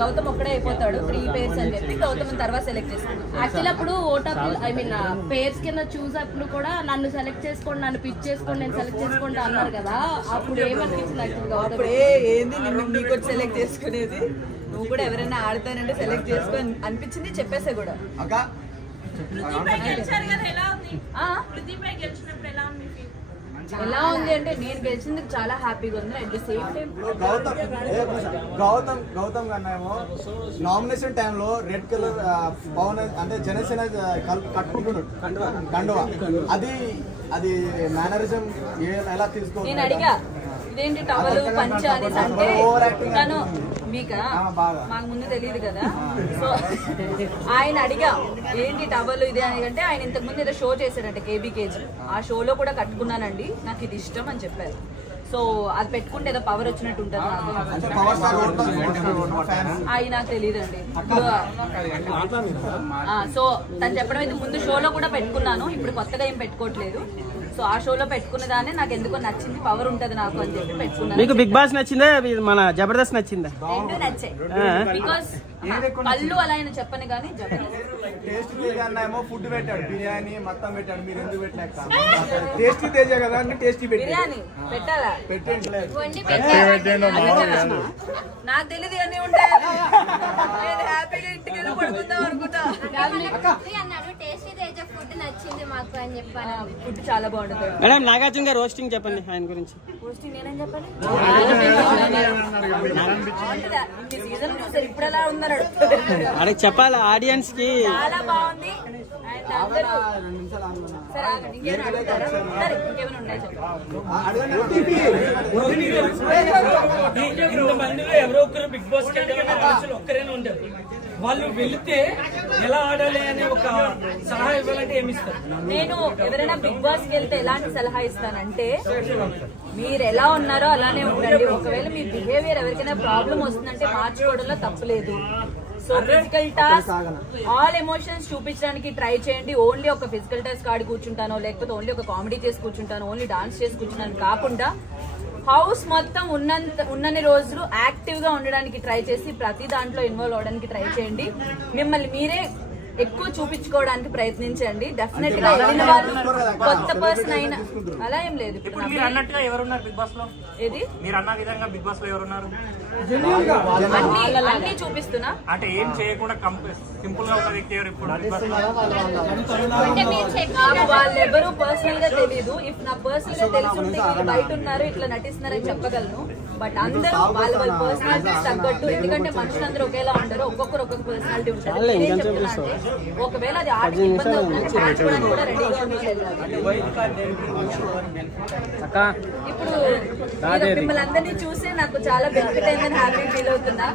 గౌతమ్ ఒక్కడే అయిపోతాడు 3 పేర్స్ అని చెప్పి గౌతమ్ తర్వాత సెలెక్ట్ చేసుకున్నాం. యాక్చువల్లీ అప్పుడు ఐ మీన్ పేర్స్ కింద చూసేప్పుడు కూడా నన్ను సెలెక్ట్ చేసుకోండి, నన్ను పిక్ చేసుకోండి, నేను సెలెక్ట్ చేసుకోండి అన్నారు కదా. అప్పుడు ఏమనిపించింది యాక్చువల్గా ఏంది నిన్ను నీకు సెలెక్ట్ చేసుకునేది, నువ్వు కూడా ఎవరైనా ఆడతానంటే సెలెక్ట్ చేసుకో అనిపించింది, చెప్పేసా కూడా. ఎలా ఉంది అంటే నేను గెలిచింది చాలా హ్యాపీగా ఉంది. At the same time Gautam కన్నా ఏమో నామినేషన్ టైంలో రెడ్ కలర్ పవన్ అంటే జనసేన కట్టుకుంటున్నాడు కండువా, అది మేనరిజం ఎలా తీసుకో. నేను అడిగా ఇదేంటి టవల్ పంచ అనేసి అంటే తను మీకు మాకు ముందు తెలియదు కదా, సో ఆయన అడిగా ఏంటి టవల్ ఇది అని అంటే ఆయన ఇంతకు ముందు ఏదో షో చేశాడంట కేబీకేజీ, ఆ షోలో కూడా కట్టుకున్నానండి, నాకు ఇది ఇష్టం అని చెప్పారు. సో అది పెట్టుకుంటే ఏదో పవర్ వచ్చినట్టు ఉంటుంది అవి నాకు తెలియదండి. సో తను చెప్పడం అయితే ముందు షోలో కూడా పెట్టుకున్నాను, ఇప్పుడు కొత్తగా ఏం పెట్టుకోవట్లేదు. సో ఆ షోలో పెట్టుకున్న దాన్ని నాకు ఎందుకో నచ్చింది, పవర్ ఉంటది నాకు అని చెప్పి పెట్టుకున్నాను. మీకు బిగ్ బాస్ నచ్చిందా మన జబర్దస్త్ నచ్చిందా? రెండు నచ్చాయి. బికాస్ పళ్ళు అలా ఆయన చెప్పని కానీ టేస్టీ తేజ అన్న ఫుడ్ పెట్టాడు, బిర్యానీ మొత్తం పెట్టాడు, మీరు ఎందుకు పెట్టలేక? టేస్టీ తేజ కదా అంటే టేస్టీ బిర్యానీ పెట్టాలా? నాకు తెలియదు అన్నీ ఉంటాయి, నేను హ్యాపీగా ఇంటికి వెళ్ళి పడుకుందాం అనుకుంటా. ఫుడ్ చాలా బాగుంటుంది మేడం. నాగార్జున గారు రోస్టింగ్ చెప్పండి, ఆయన గురించి. రోస్టింగ్ నేనేం చెప్పండి, సీజన్ చూసారు ఇప్పుడు ఎలా ఉన్నారు అదే చెప్పాలి ఆడియన్స్ కి. చాలా బాగుంది. ఇంకేమైనా ఉన్నాయి ఎవరో ఒకరు బిగ్ బాస్ ఒక్కరైనా ఉంటారు, వాళ్ళు వెళితే ఎలా ఆడాలి అనే ఒక సలహా ఇవ్వాలంటే ఏమి ఇస్తారు? నేను ఎవరైనా బిగ్ బాస్ కి వెళ్తే ఎలాంటి సలహా ఇస్తానంటే మీరు ఎలా ఉన్నారో అలానే ఉండండి. ఒకవేళ మీ బిహేవియర్ ఎవరికైనా ప్రాబ్లం వస్తుందంటే మార్చుకోవడంలో తప్పులేదు. So physical task all emotions చూపించడానికి ట్రై చేయండి. ఓన్లీ ఒక ఫిజికల్ టాస్క్ ఆడి కూర్చుంటానో లేకపోతే ఓన్లీ ఒక కామెడీ చేసి కూర్చుంటాను, ఓన్లీ డాన్స్ చేసి కూర్చుంటాను కాకుండా హౌస్ మొత్తం ఉన్నన్ని రోజులు యాక్టివ్ గా ఉండడానికి ట్రై చేసి ప్రతి దాంట్లో ఇన్వాల్వ్ అవడానికి ట్రై చేయండి. మిమ్మల్ని మీరే ఎక్కువ చూపించుకోవడానికి ప్రయత్నించండి. డెఫినెట్ గా వెళ్ళిన వాళ్ళు కొత్త పర్సన్ అయినా అలా ఏం లేదు. ఏది మీరు అన్న విధంగా బిగ్ బాస్ లో ఎవరున్నారు? అన్ని చూపిస్తున్నా అంటే ఏం చేయకుండా సింపుల్ గా ఉన్న వ్యక్తి ఎవరు ఇప్పుడు? నాకు వాళ్ళెవరూ పర్సనల్ గా తెలియదు. ఇఫ్ నా పర్సనల్ గా తెలుసుంటే వీళ్ళు బయట ఉన్నారు ఇట్లా నటిస్తున్నారని చెప్పగలను. బట్ అందరూ వాళ్ళ వాళ్ళ పర్సనాలిటీస్ తగ్గట్టు, ఎందుకంటే మనుషులందరూ ఒకేలా ఉంటారు, ఒక్కొక్కరు ఒక్కొక్క పర్సనాలిటీ ఉంటారు. ఒకవేళ అది ఆటకి ఇబ్బంది అవుతుంది మార్చుకోవడానికి కూడా రెడీగా ఉండి ఇప్పుడు మిమ్మల్ని అందరినీ చూసి నాకు చాలా బెనిఫిట్ అయిందని హ్యాపీ ఫీల్ అవుతున్నా.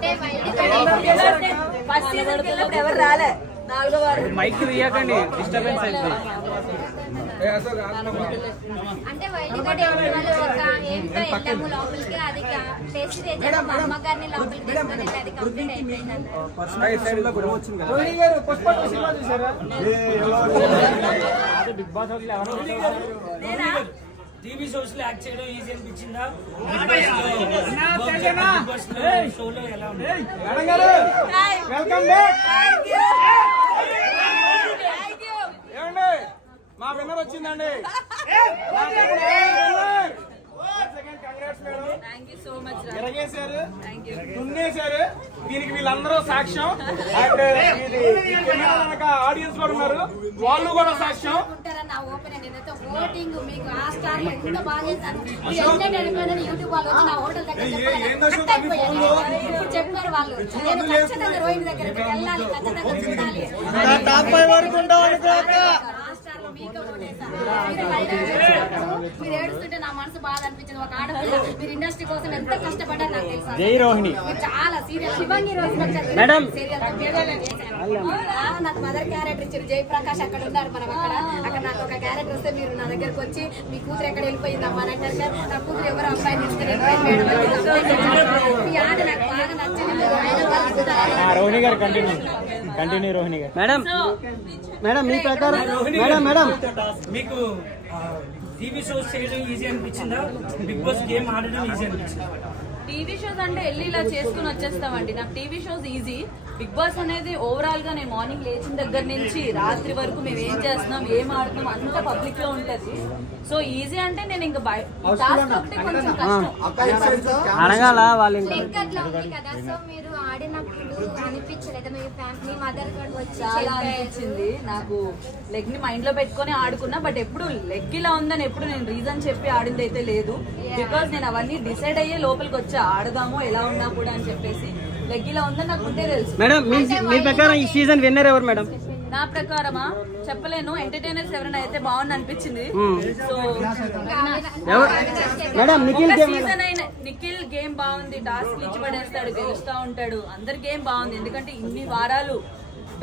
ఫస్ట్ సీజన్ కి వెళ్ళినప్పుడు ఎవరు రాలే, 4వ వారం మైక్ తీయకండి డిస్టర్బెన్స్ అయింది. అంటే వైదిక వెళ్ళాము లోపలికి, అది టేస్ట్ చేసాము మా అమ్మగారిని లోపలికి తీసుకొని అది కంప్లీట్ అయిపోయింది. బిగ్ బాస్ టీవీ షోస్ లో యాక్ట్ చేయడం ఈజీ అనిపించిందా? షోలో ఎలా ఉంది? మా విన్నర్ వచ్చిందండి. దున్నేశారు, దీనికి వీళ్ళందరూ సాక్ష్యం. అండ్ ఆడియన్స్ కూడా ఉన్నారు, వాళ్ళు కూడా సాక్ష్యం. చెప్పారు వాళ్ళు రోహిణి దగ్గరికి వెళ్ళాలి, ఖచ్చితంగా చూడాలి. మీరు ఏడుస్తుంటే నా మనసు బాధ అనిపించింది. ఒక ఆడపిల్ల మీరు ఇండస్ట్రీ కోసం ఎంత కష్టపడ్డారు నాకు తెలుసు. చాలా సీరియల్ శివంగి రోజు నాకు మదర్ క్యారెక్టర్ ఇచ్చారు. జయప్రకాష్ అక్కడ ఉన్నారు, మనం అక్కడ నాకు ఒక క్యారెక్టర్ వస్తే మీరు నా దగ్గరకు వచ్చి మీ కూతురు ఎక్కడ వెళ్ళిపోయిందమ్మా అని అంటారు సార్. నా కూతురు ఎవరు అబ్బాయిని తీసుకుని మీ ఆడ నాకు బాగా నచ్చింది. రోహిణి గారు కంటిన్యూ రోహిణి గారు. మేడం మీ ప్రకారం మేడం మీకు టీవీ షోస్ చేయడం ఈజీ అనిపించిందా? బిగ్ బాస్ గేమ్ ఆడడం ఈజీ అనిపించిందా? టీవీ షోస్ అంటే వెళ్ళి ఇలా చేసుకుని వచ్చేస్తామండి. నాకు TV shows easy. Bigg Boss అనేది ఓవరాల్ గా నేను మార్నింగ్ లేచిన దగ్గర నుంచి రాత్రి వరకు మేము ఏం చేస్తున్నాం, ఏం ఆడుతున్నాం అంతా పబ్లిక్ లో ఉంటది. సో ఈజీ అంటే నేను ఇంకా టాస్క్ ఒకటి కొంచెం కష్టం అడగాల వాళ్ళు. సో మీరు ఆడినప్పుడు అనిపించలేదు మీ మదర్ వచ్చి చాలా అనిపించింది. నాకు లెగ్ ని మైండ్ లో పెట్టుకుని ఆడుకున్నా. బట్ ఎప్పుడు లెగ్ ఇలా ఉందని ఎప్పుడు నేను రీజన్ చెప్పి ఆడింది అయితే లేదు. బికాస్ నేను అవన్నీ డిసైడ్ అయ్యే లోపలికి వచ్చా, ఆడదాము ఎలా ఉన్నా కూడా అని చెప్పేసి. లెగ్ ఇలా ఉందని నాకు ముందే తెలుసు. మేడం మీ ప్రకారం ఈ సీజన్ విన్నర్ ఎవరు మేడం? నా ప్రకారమా చెప్పలేను. ఎంటర్టైనర్స్ ఎవరైనా అయితే బాగుంది అనిపించింది. సో మేడం నిఖిల్ గేమ్ బాగుంది. టాస్క్ ఇచ్చి పడేస్తాడు, గెలుస్తా ఉంటాడు. అందరి గేమ్ బాగుంది. ఎందుకంటే ఇన్ని వారాలు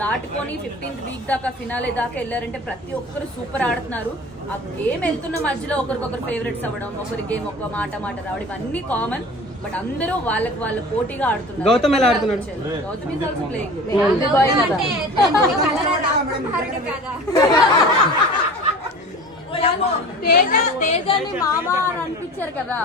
దాటుకొని 15th వీక్ దాకా ఫినాలే దాకా వెళ్ళారంటే ప్రతి ఒక్కరు సూపర్ ఆడుతున్నారు. ఆ గేమ్ వెళ్తున్న మధ్యలో ఒకరికొకరు ఫేవరెట్స్ అవ్వడం, ఒకరి గేమ్ ఒక మాట రావడం ఇవన్నీ కామన్. బట్ అందరూ వాళ్ళకి వాళ్ళు పోటీగా ఆడుతున్నారు. గౌతమ్ ఎలా ఆడుతున్నాడు? Gautam is also playing. తేజాన్ని మామ అని అనిపించారు కదా.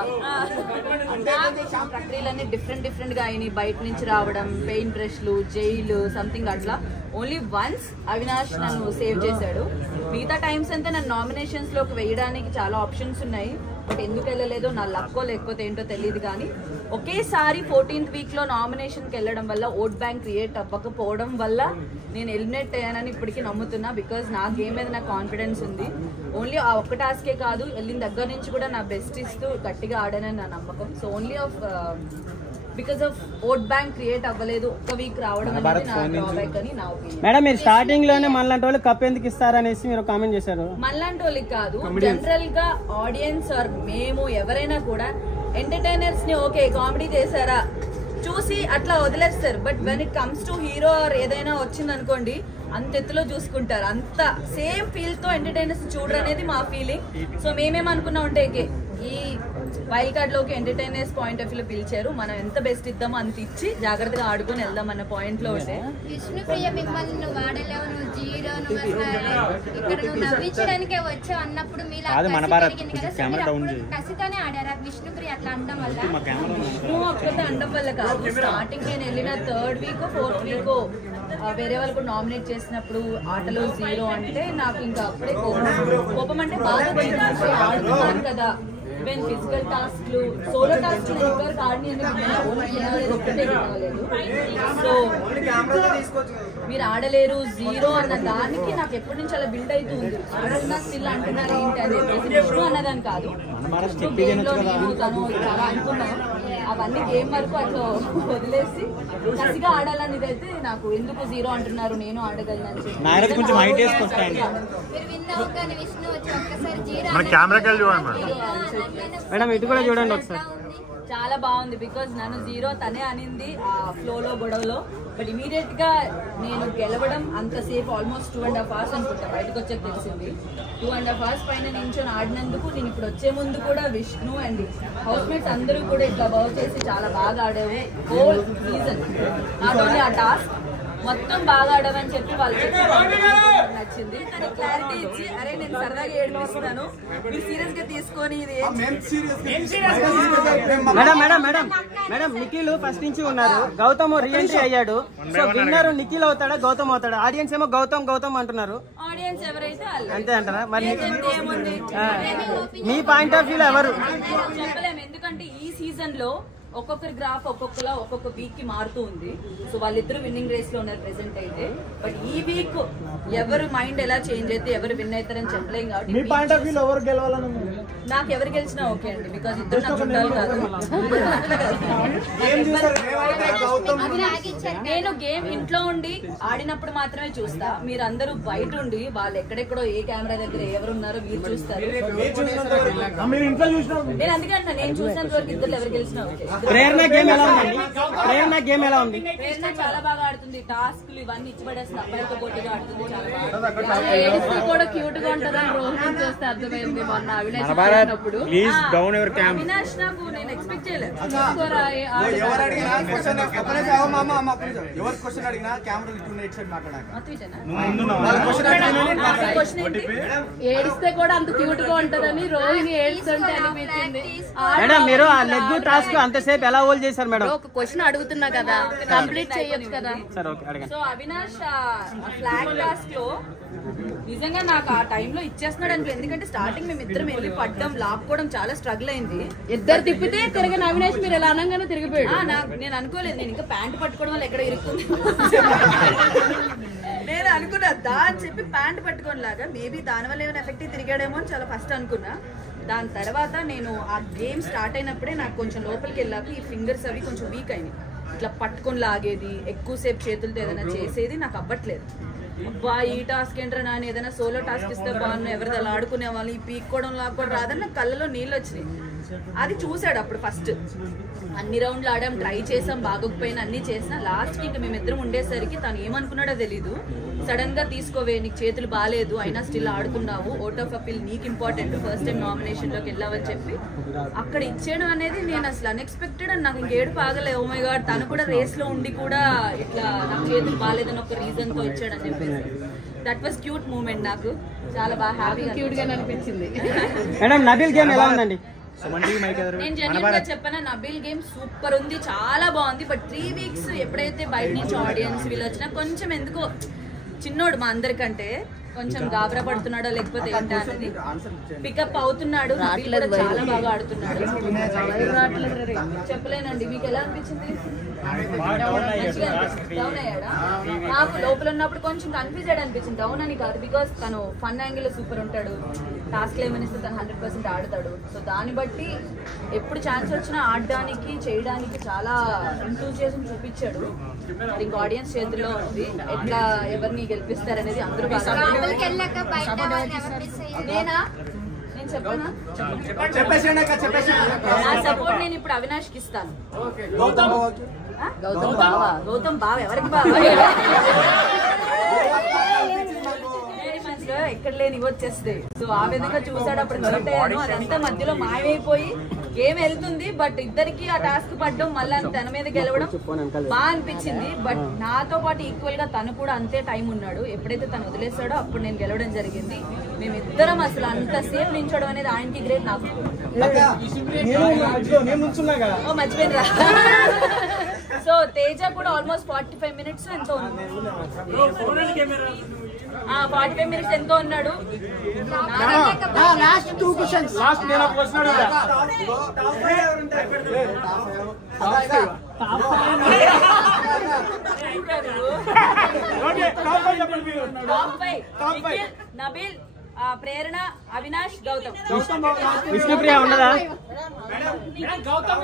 ప్రక్రియలన్నీ డిఫరెంట్ గా అయినాయి. బయట నుంచి రావడం, పెయింట్ బ్రష్లు, జైలు సంథింగ్ అట్లా. ఓన్లీ వన్స్ అవినాష్ నన్ను సేవ్ చేశాడు. మిగతా టైమ్స్ అంతా నన్ను నామినేషన్స్ లోకి వేయడానికి చాలా ఆప్షన్స్ ఉన్నాయి. బట్ ఎందుకు వెళ్ళలేదో నా లక్కో లేకపోతే ఏంటో తెలియదు. కానీ ఒకేసారి 14th వీక్ లో నామినేషన్ కి వెళ్ళడం వల్ల ఓట్ బ్యాంక్ క్రియేట్ అవ్వకపోవడం వల్ల నేను ఎలిమినేట్ అయ్యానని ఇప్పటికీ నమ్ముతున్నా. బికాస్ నా గేమ్ మీద నాకు కాన్ఫిడెన్స్ ఉంది. ఓన్లీ ఆ ఒక్క టాస్కే కాదు, వెళ్ళిన దగ్గర నుంచి కూడా నా బెస్ట్ ఇస్తూ గట్టిగా ఆడానని నా నమ్మకం. So only because of vote bank create అవ్వలేదు, ఒక్క వీక్ రావడం అనేది నా డ్రాబ్యాక్ అని నా ఒపీనియన్. మేడం మీరు స్టార్టింగ్ లోనే మనలాంటి వాళ్ళు కప్ ఎందుకు ఇస్తారనేసి మీరు కామెంట్ చేశారు. మనలాంటి వాళ్ళకి కాదు, జనరల్ గా ఆడియన్స్ ఆర్ మేము ఎవరైనా కూడా ఎంటర్టైనర్స్ ని ఓకే కామెడీ చేశారా చూసి అట్లా వదిలేస్తారు. But when it comes to hero or ఏదైనా వచ్చింది అనుకోండి అంత ఎత్తులో చూసుకుంటారు. అంత సేమ్ ఫీల్ తో ఎంటర్టైనర్స్ చూడరు అనేది మా ఫీలింగ్. సో మేమేమనుకున్నాం అంటే ఈ వైల్డ్ కార్డ్ లోకి ఎంటర్టైనర్స్ పాయింట్ ఆఫ్ వ్యూ లో పిలిచారు, మనం ఎంత బెస్ట్ ఇద్దామో అంత ఇచ్చి జాగ్రత్తగా ఆడుకొని వెళ్దాం అన్న పాయింట్ లో ఉంటే. విష్ణుప్రియ మిమ్మల్ని నువ్వు వాడలేవు, నువ్వు జీరో, నువ్వు ఇక్కడ నువ్వు నవ్వించడానికే వచ్చావు అన్నప్పుడు కసితోనే ఆడారా విష్ణుప్రియ అట్లా అనడం వల్ల? నువ్వు ఒక్కటే అనడం వల్ల కాదు. స్టార్టింగ్ నేను వెళ్ళిన 3rd వీక్ 4th వీక్ వేరే వాళ్ళు కూడా నామినేట్ చేసినప్పుడు ఆటలో 0 అంటే నాకు ఇంకా అప్పుడే కోపం అంటే బాగా ఆడుతున్నాను కదా. ఈవెన్ ఫిజికల్ టాస్క్లు, సోలో టాస్క్ ఎవరికి ఆడి సో మీరు ఆడలేరు 0 అన్న దానికి నాకు ఎప్పటి నుంచి అలా బిల్డ్ అవుతుంది. ఆడుతున్నా స్టిల్ అంటున్నారు ఏంటి అని చెప్పేసి అన్నదాన్ని కాదు. గేమ్ లో నేను తను చాలా అనుకున్నాను. అవన్నీ గేమ్ వరకు అట్లా వదిలేసి కసిగా ఆడాలనేది అయితే నాకు ఎందుకు 0 అంటున్నారు, నేను ఆడగలను మేడం ఇటు కూడా చూడండి ఒకసారి. చాలా బాగుంది. బికాజ్ నన్ను 0 తనే అనింది ఆ ఫ్లోలో గొడవలో. బట్ ఇమీడియట్ గా నేను గెలవడం అంతసేపు ఆల్మోస్ట్ 2.5 hours అనుకుంటా బయటకు వచ్చాక తెలిసింది. 2.5 hours పైన నించొని ఆడినందుకు నేను ఇప్పుడు వచ్చే ముందు కూడా విష్ణు అండ్ హౌస్ మేట్స్ అందరూ కూడా ఇట్లా బాగు చేసి చాలా బాగా ఆడావు. హోల్ సీజన్ నాట్ ఓన్లీ ఆ టాస్క్ మొత్తం బాగా ఆడమని చెప్పి వాళ్ళకి నచ్చింది. కానీ క్లారిటీ ఇచ్చి అరే నేను సరదాగా ఏడిపిస్తున్నాను, మీరు సీరియస్ గా తీసుకొని madam madam madam madam Nikhil first నుంచి ఉన్నారు, గౌతమ్ రీఎంట్రీ అయ్యాడు. సో విన్నర్ నిఖిల్ అవుతాడా గౌతమ్ అవుతాడా? ఆడియన్స్ ఏమో గౌతమ్ గౌతమ్ అంటున్నారు. ఆడియన్స్ ఎవరైతే అంతే అంటారా? మరి ఏముంది మీ పాయింట్ ఆఫ్ వ్యూ లో ఎవరు చెప్పలేము. ఎందుకంటే ఈ సీజన్ లో ఒక్కొక్కరి గ్రాఫ్ ఒక్కొక్కలా ఒక్కొక్క వీక్ కి మారుతూ ఉంది. సో వాళ్ళిద్దరు విన్నింగ్ రేస్ లో ఉన్నారు ప్రెసెంట్ అయితే. బట్ ఈ వీక్ ఎవరు మైండ్ ఎలా చేంజ్ అయితే ఎవరు విన్ అవుతారని చెప్పలేం. కాబట్టి నాకు ఎవరు గెలిచినా ఓకే అండి. బికాజ్ ఇద్దరు నాకు చుట్టాలు కాదు. నేను గేమ్ ఇంట్లో ఉండి ఆడినప్పుడు మాత్రమే చూస్తా. మీరు అందరూ బయట ఉండి వాళ్ళు ఎక్కడెక్కడో ఏ కెమెరా దగ్గర ఎవరు ఉన్నారో మీరు చూస్తారు. నేను అందుకే అంటున్నా, నేను చూసినంత వరకు ఇద్దరు ఎవరు గెలిచినా ఓకే. ప్రేరణ గేమ్ ఎలా ఉంది? ప్రేరణ గేమ్ ఎలా ఉంది? ప్రేరణ చాలా బాగా ఆడుతుంది. టాస్క్లు ఇవన్నీ ఇచ్చి పడేస్తుంది. అబ్బాయిలతో పోటీగా ఆడుతుంది. చాలా ఏడుస్తూ కూడా క్యూట్ గా ఉంటుందని రోహిత్ చూస్తే అర్థమైంది. మొన్న అవినాష్ అవినాష్ నాకు నేను ఎక్స్పెక్ట్ చేయలేదు. ఎవరు క్వశ్చన్ అడిగినా కెమెరా ఇటు ఇటు సైడ్ మాట్లాడాక ఏడిస్తే కూడా అంత క్యూట్ గా ఉంటదని రోహిణి ఏడుస్తుంటే అనిపించింది. మేడం మీరు ఆ లెగ్ టాస్క్ అంతసేపు ఎలా హోల్డ్ చేశారు మేడం? ఒక క్వశ్చన్ అడుగుతున్నా కదా, కంప్లీట్ చేయొచ్చు కదా. సో అవినాష్ ఫ్లాగ్ టాస్క్ లో నిజంగా నాకు ఆ టైంలో ఇచ్చేస్తున్నాడు అంటే, ఎందుకంటే స్టార్టింగ్ మేము ఇద్దరం వెళ్ళి పడ్డం లాక్కోవడం చాలా స్ట్రగుల్ అయింది. ఇద్దరు తిప్పితే తిరగని అవినాష్ మీరు ఎలా అనగానే తిరిగిపోయాడు. నేను అనుకోలేదు, నేను ఇంకా ప్యాంట్ పట్టుకోవడం వల్ల ఎక్కడ ఇరుక్కుంది నేను అనుకున్నా అని చెప్పి ప్యాంట్ పట్టుకోని లాగా మేబీ దానివల్ల ఏమైనా ఎఫెక్ట్ తిరిగాడేమో అని చాలా ఫస్ట్ అనుకున్నా. దాని తర్వాత నేను ఆ గేమ్ స్టార్ట్ అయినప్పుడే నాకు కొంచెం లోపలికి వెళ్ళాక ఈ ఫింగర్స్ అవి కొంచెం వీక్ అయినాయి. ఇట్లా పట్టుకొని లాగేది, ఎక్కువసేపు చేతులతో ఏదైనా చేసేది నాకు అవ్వట్లేదు. అబ్బా ఈ టాస్క్ ఏంట్రా నాన్న, ఏదైనా సోలో టాస్క్ ఇస్తే బాగున్నా, ఎవరిది అలా ఆడుకునే వాళ్ళు, ఈ పీక్కోవడం లాక్కోవడం రాదని నాకు కళ్ళలో నీళ్ళు వచ్చినాయి. అది చూసాడు అప్పుడు ఫస్ట్. అన్ని రౌండ్లు ఆడాం, ట్రై చేసాం, బాగోకపోయినా అన్ని చేసినా లాస్ట్కి ఇంకా మేమిద్దరం ఉండేసరికి తను ఏమనుకున్నాడో తెలీదు. సడన్ గా తీసుకోవే, నీకు చేతులు బాగాలేదు అయినా స్టిల్ ఆడుతున్నావు, ఓట్ ఆఫ్ అపీల్ నీకు ఇంపార్టెంట్, ఫస్ట్ టైం నామినేషన్ లోకి వెళ్ళావని చెప్పి అక్కడ ఇచ్చేయడం అనేది నేను అసలు అన్ఎక్స్పెక్టెడ్. అని నాకు ఇంకేడు పాగలే. ఓ మై గాడ్, తను కూడా రేస్ లో ఉండి కూడా ఇట్లా నాకు చేతులు బాగాలేదని ఒక రీజన్ తో ఇచ్చాడని చెప్పేసి దట్ వాస్ క్యూట్ మూమెంట్. నాకు చాలా బాగా హ్యాపీగా క్యూట్ గా అనిపించింది. మేడం నబీల్ గేమ్ ఎలా ఉందండి? నేను జెన్యున్ గా చెప్పాను, నబీల్ గేమ్ సూపర్ ఉంది, చాలా బాగుంది. బట్ 3 వీక్స్ ఎప్పుడైతే బయట నుంచి ఆడియన్స్ వీళ్ళు వచ్చినా కొంచెం ఎందుకో చిన్నోడు మా అందరికంటే కొంచెం గాబరా పడుతున్నాడో లేకపోతే ఏంటా అనేది పికప్ అవుతున్నాడు. నబీల్ కూడా చాలా బాగా ఆడుతున్నాడు. చెప్పలేనండి. మీకు ఎలా అనిపించింది? డౌన్ అయ్యాడా? నాకు లోపల ఉన్నప్పుడు కొంచెం కన్ఫ్యూజ్ అనిపించింది. డౌన్ అని కాదు, బికాస్ తను ఫన్ యాంగిల్ సూపర్ ఉంటాడు, టాస్క్ ఏమనిస్తే తను 100% ఆడతాడు. సో దాన్ని బట్టి ఎప్పుడు ఛాన్స్ వచ్చినా ఆడడానికి చేయడానికి చాలా ఎంతూజియాజం చూపించాడు. ఇంకా ఆడియన్స్ చేతుల్లో ఉంది, ఎట్లా ఎవరిని గెలిపిస్తారనేది అందరూ నేనా నేను చెప్పనా? నా సపోర్ట్ నేను ఇప్పుడు అవినాష్ కి ఇస్తాను. గౌతమ్ బావ ఎవరికి బావ? ఎక్కడ లేని వచ్చేస్తాయి. సో ఆ విధంగా చూసాడు అప్పుడు అదంతా మధ్యలో మాయమైపోయి గేమ్ వెళ్తుంది. బట్ ఇద్దరికి ఆ టాస్క్ పడ్డం మళ్ళీ తన మీద గెలవడం బాగా అనిపించింది. బట్ నాతో పాటు ఈక్వల్ గా తను కూడా అంతే టైం ఉన్నాడు. ఎప్పుడైతే తను వదిలేస్తాడో అప్పుడు నేను గెలవడం జరిగింది. మేమిద్దరం అసలు అంతసేపు నించోవడం అనేది ఆయనకి గ్రేట్, నాకు మర్చిపోయినరా. సో తేజ కూడా ఆల్మోస్ట్ 45 minutes ఎంతో 45 minutes ఎంతో ఉన్నాడు. నబీల్, ప్రేరణ, అవినాష్, గౌతమ్. విష్ణుప్రియ ఉండదా? గౌతమ్